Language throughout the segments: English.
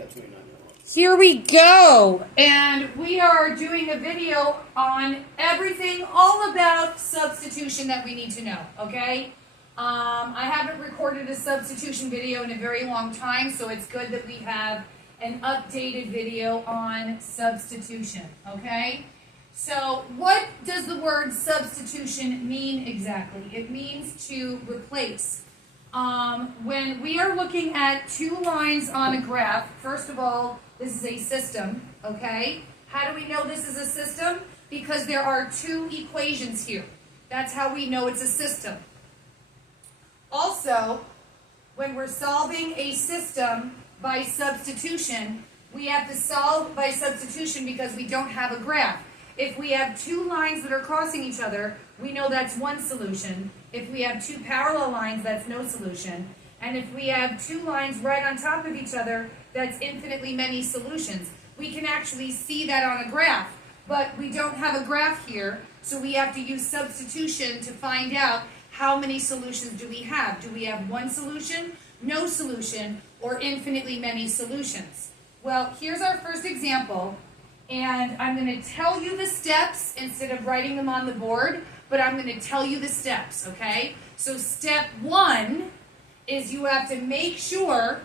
got 29 now. Here we go, and we are doing a video on everything all about substitution that we need to know, okay? I haven't recorded a substitution video in a very long time, so it's good that we have an updated video on substitution, okay? So what does the word substitution mean exactly? It means to replace. When we are looking at two lines on a graph, first of all, this is a system, okay? How do we know this is a system? Because there are two equations here. That's how we know it's a system. Also, when we're solving a system by substitution, we have to solve by substitution because we don't have a graph. If we have two lines that are crossing each other, we know that's one solution. If we have two parallel lines, that's no solution. And if we have two lines right on top of each other, that's infinitely many solutions. We can actually see that on a graph, but we don't have a graph here, so we have to use substitution to find out how many solutions do we have. Do we have one solution, no solution, or infinitely many solutions? Well, here's our first example, and I'm going to tell you the steps instead of writing them on the board, but I'm going to tell you the steps, okay? So step one is you have to make sure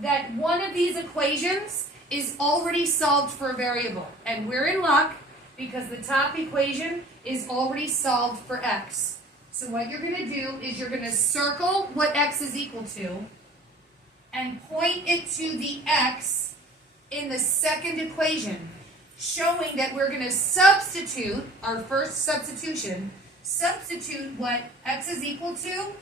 that one of these equations is already solved for a variable. And we're in luck because the top equation is already solved for x. So what you're going to do is you're going to circle what x is equal to and point it to the x in the second equation, showing that we're going to substitute, our first substitution, substitute what x is equal to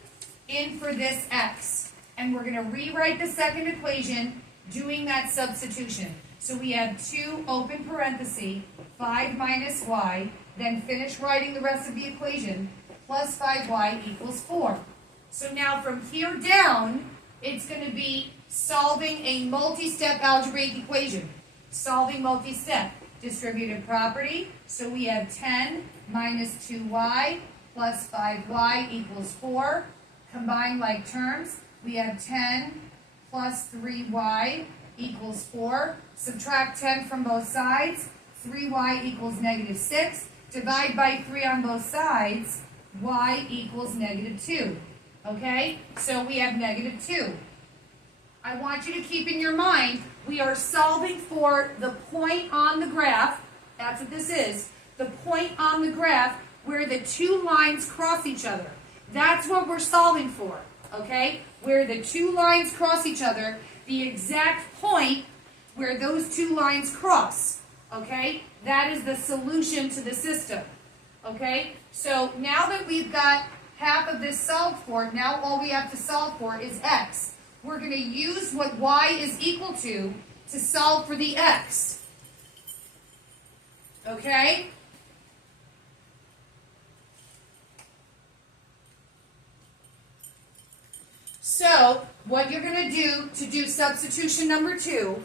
in for this x. And we're going to rewrite the second equation doing that substitution. So we have 2 open parentheses, 5 minus y, then finish writing the rest of the equation, plus 5y equals 4. So now from here down, it's going to be solving a multi-step algebraic equation. Solving multi-step. Distributive property, so we have 10 minus 2y plus 5y equals 4. Combine like terms, we have 10 plus 3y equals 4. Subtract 10 from both sides, 3y equals negative 6. Divide by 3 on both sides, y equals negative 2. Okay, so we have negative 2. I want you to keep in your mind, we are solving for the point on the graph, that's what this is, the point on the graph where the two lines cross each other. That's what we're solving for, okay? Where the two lines cross each other, the exact point where those two lines cross, okay? That is the solution to the system, okay? So now that we've got half of this solved for, now all we have to solve for is x. We're going to use what y is equal to solve for the x. Okay? So, what you're going to do substitution number 2,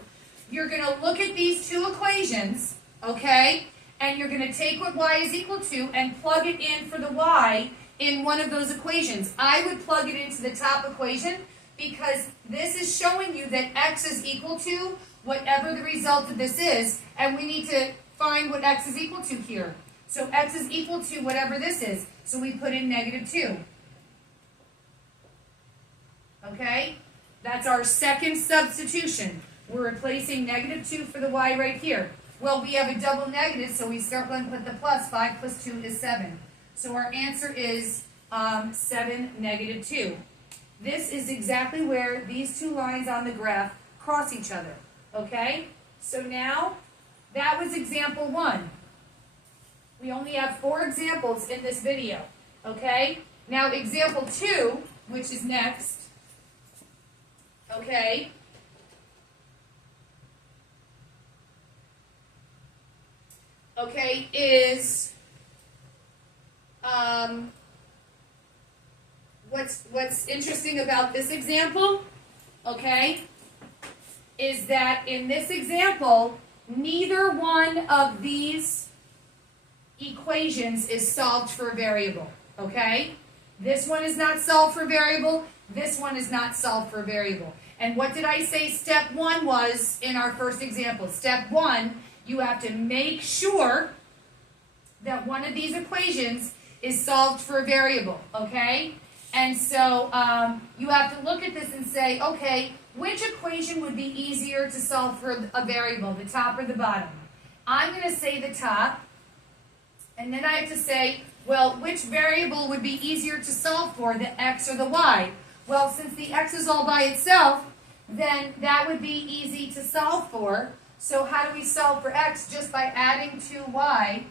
you're going to look at these two equations, okay? And you're going to take what y is equal to and plug it in for the y in one of those equations. I would plug it into the top equation, because this is showing you that x is equal to whatever the result of this is, and we need to find what x is equal to here. So x is equal to whatever this is, so we put in negative 2. Okay? That's our second substitution. We're replacing negative 2 for the y right here. Well, we have a double negative, so we start going to put the plus. 5 plus 2 is 7. So our answer is 7, negative 2. This is exactly where these two lines on the graph cross each other, okay? So now, that was example 1. We only have 4 examples in this video, okay? Now example 2, which is next, okay? Okay, is, what's interesting about this example, okay, is that in this example, neither one of these equations is solved for a variable, okay? This one is not solved for a variable. this one is not solved for a variable. And what did I say step 1 was in our first example? Step 1, you have to make sure that one of these equations is solved for a variable, okay? And so you have to look at this and say, okay, which equation would be easier to solve for a variable, the top or the bottom? I'm going to say the top, and then I have to say, well, which variable would be easier to solve for, the x or the y? Well, since the x is all by itself, then that would be easy to solve for. So how do we solve for x? Just by adding 2y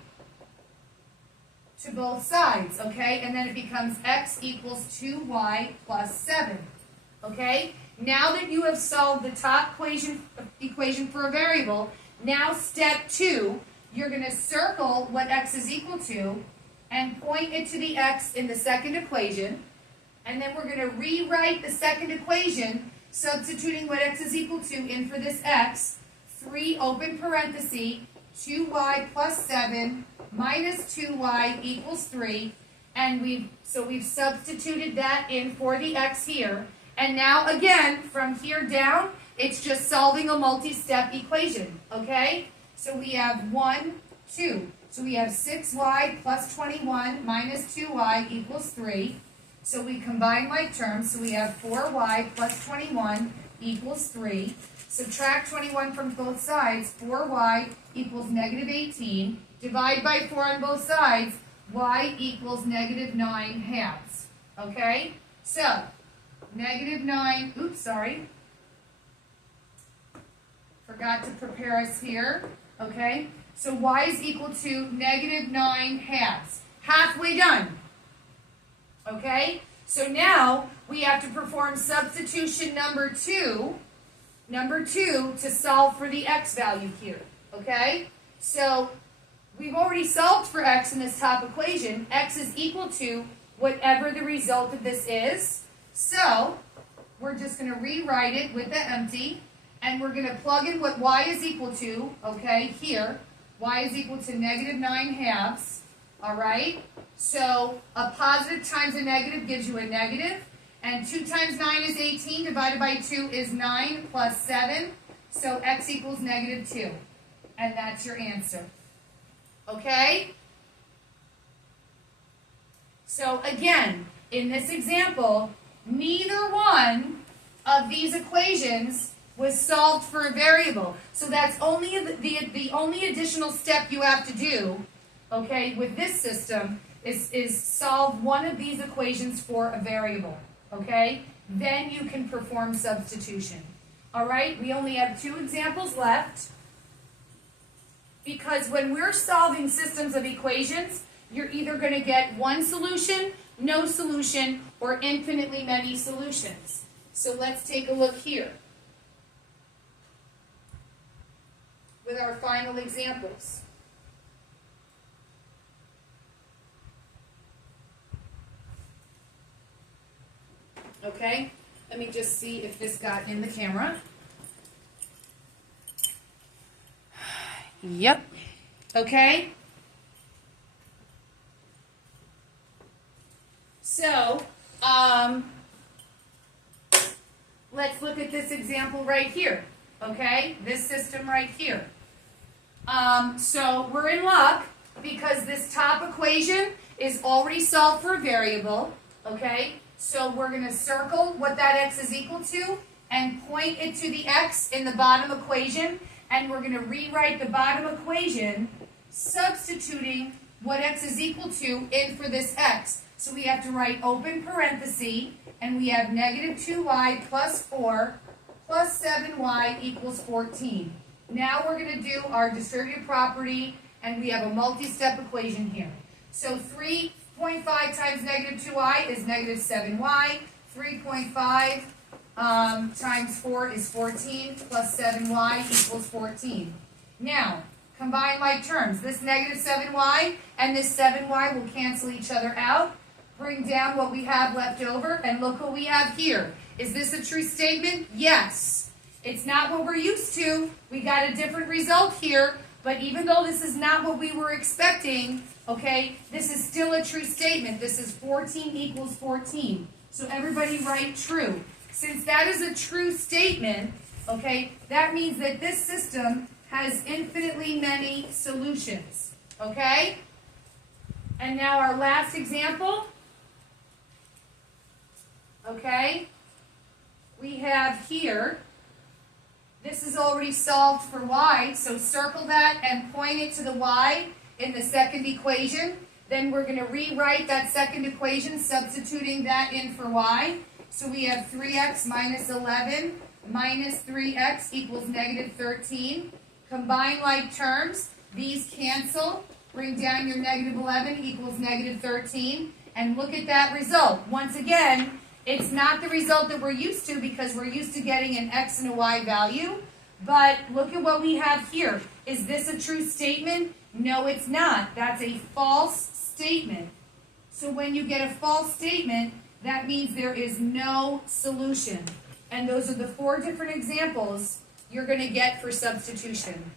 to both sides, okay? And then it becomes x equals 2y plus 7, okay? Now that you have solved the top equation for a variable, now step 2, you're going to circle what x is equal to and point it to the x in the second equation. And then we're going to rewrite the second equation, substituting what x is equal to in for this x, 3 open parenthesis, 2y plus 7 minus 2y equals 3. And we've substituted that in for the x here. And now again, from here down, it's just solving a multi-step equation, okay? So we have 1, 2. So we have 6y plus 21 minus 2y equals 3. So we combine like terms. So we have 4y plus 21 equals 3. Subtract 21 from both sides. 4y equals negative 18. Divide by 4 on both sides. Y equals negative 9 halves. Okay? So, negative 9, oops, sorry. Forgot to prepare us here. Okay? So y is equal to negative 9 halves. Halfway done. Okay? So now we have to perform substitution number 2 to solve for the x value here. Okay? So we've already solved for x in this top equation. X is equal to whatever the result of this is. So we're just going to rewrite it with the empty. And we're going to plug in what y is equal to, okay, here. Y is equal to negative 9 halves, all right? So a positive times a negative gives you a negative. And 2 times 9 is 18, divided by 2 is 9 plus 7. So x equals negative 2. And that's your answer. Okay? So again, in this example, neither one of these equations was solved for a variable. So that's only the only additional step you have to do, okay, with this system is solve one of these equations for a variable, okay? Then you can perform substitution. All right, we only have 2 examples left because when we're solving systems of equations, you're either going to get one solution, no solution, or infinitely many solutions. So let's take a look here with our final examples. Okay, let me just see if this got in the camera. Yep. Okay. So, let's look at this example right here. Okay, this system right here. So we're in luck because this top equation is already solved for a variable, okay? So we're going to circle what that x is equal to and point it to the x in the bottom equation, and we're going to rewrite the bottom equation substituting what x is equal to in for this x. So we have to write open parenthesis, and we have negative 2y plus 4 plus 7y equals 14. Now we're going to do our distributive property, and we have a multi-step equation here. So 3.5 times negative 2y is negative 7y. 3.5 times 4 is 14, plus 7y equals 14. Now, combine like terms. This negative 7y and this 7y will cancel each other out. Bring down what we have left over, and look what we have here. Is this a true statement? Yes. It's not what we're used to. We got a different result here, but even though this is not what we were expecting, okay, this is still a true statement. This is 14 equals 14. So everybody write true. Since that is a true statement, okay, that means that this system has infinitely many solutions, okay? And now our last example, okay, we have here, this is already solved for y, so circle that and point it to the y in the second equation. Then we're going to rewrite that second equation, substituting that in for y. So we have 3x minus 11 minus 3x equals negative 13. Combine like terms. These cancel. Bring down your negative 11 equals negative 13. And look at that result. Once again, it's not the result that we're used to because we're used to getting an x and a y value. But look at what we have here. Is this a true statement? No, it's not. That's a false statement. So when you get a false statement, that means there is no solution. And those are the 4 different examples you're going to get for substitution.